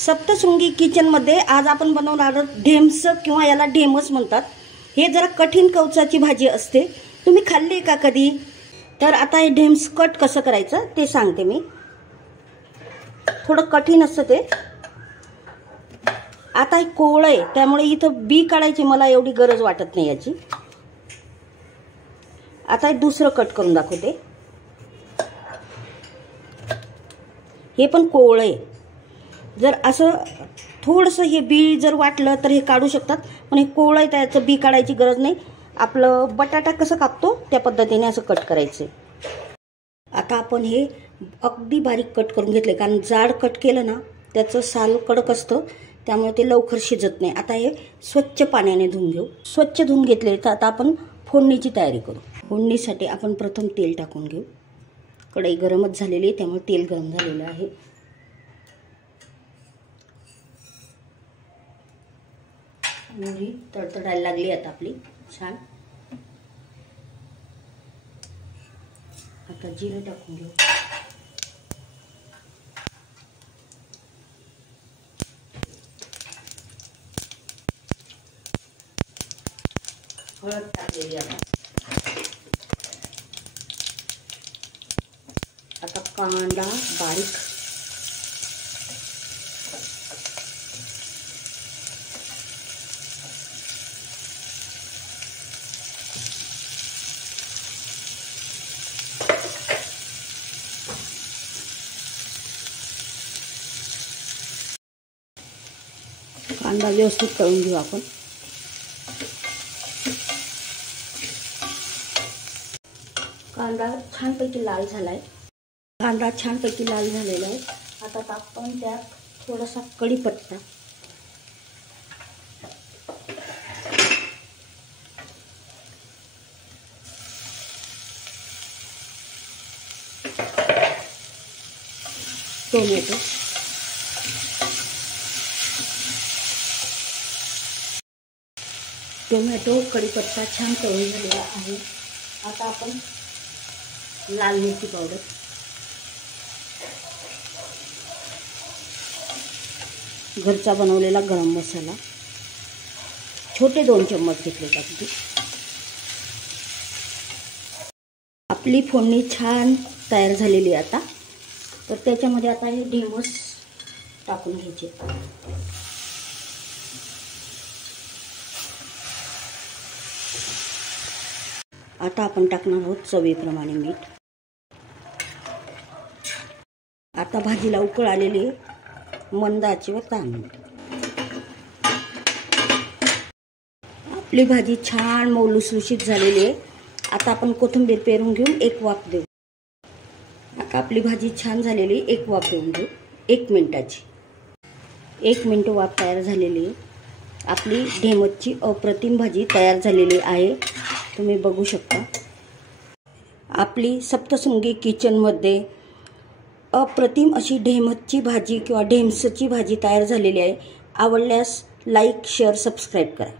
सप्तशृंगी किचनमध्ये आज आपण बनवणार आहोत ढेमस किंवा याला ढेमस म्हणतात। हे जरा कठीण कवचाची भाजी असते। तुम्ही खाल्ली का कधी? तर आता हे ढेमस कट कसं करायचं ते सांगते मी। थोडं कठीण असतं ते। आता हे कोवळं आहे त्यामुळे इथं बी काढायची मला एवढी गरज वाटत नाही याची। आता हे दुसरं कट करून दाखवते। हे पण कोवळं आहे। जर असं थोडंसं हे बी जर वाटलं तर हे काढू शकतात, पण हे कोवळं आहे त्याचं बी काढायची गरज नाही। आपलं बटाटा कसं कापतो त्या पद्धतीने असं कट करायचं। आता आपण हे अगदी बारीक कट करून घेतले, कारण जाड कट केलं ना त्याचं साल कडक असतं त्यामुळे ते लवकर शिजत नाही। आता हे स्वच्छ पाण्याने धुवून घेऊ। स्वच्छ धुवून घेतले तर आता आपण फोडणीची तयारी करू। फोडणीसाठी आपण प्रथम तेल टाकून घेऊ। कढई गरमच झालेली आहे त्यामुळे तेल गरम झालेलं आहे। मोहरी तडतडायला लागली आता आपली छान। आता जिरं टाकून घेऊ। हळद टाकलेली आता कांदा बारीक, कांदा व्यवस्थित तळून घेऊ आपण। कांदा छानपैकी लाल झालाय। कांदा छानपैकी लाल झालेला आहे। आता आपण त्यात थोडासा कढीपत्ता, टोमॅटो, कढीपत्ता छान तळून झालेला आहे। आता आपण लाल मिरची पावडर, घरचा बनवलेला गरम मसाला, छोटे 2 चम्मच घेतले टाकते। आपली फोडणी छान तयार झालेली आहे। आता तर त्याच्यामध्ये आता हे ढेमस टाकून घ्यायचे। आता आपण टाकणार आहोत चवीप्रमाणे मीठ। आता भाजीला उकळ आलेली आहे, मंद आचेवर 10 मिनिट। आपली भाजी छान मऊ लुसलुशीत झालेली आहे। आता आपण कोथिंबीर पेरून घेऊन एक वाफ देऊ। आता आपली भाजी छान झालेली, एक वाफ देऊन घेऊ 1 मिनिटाची। 1 मिनिट वाफ तयार झालेली आहे। आपली ढेमसची अप्रतिम भाजी तयार झालेली आहे, तुम्ही बघू शकता। आपली सप्तशृंगी किचनमध्ये अप्रतिम अशी ढेमसची भाजी किंवा ढेमसची भाजी तयार झालेली आहे। आवडल्यास लाईक, शेअर, सबस्क्राईब करा।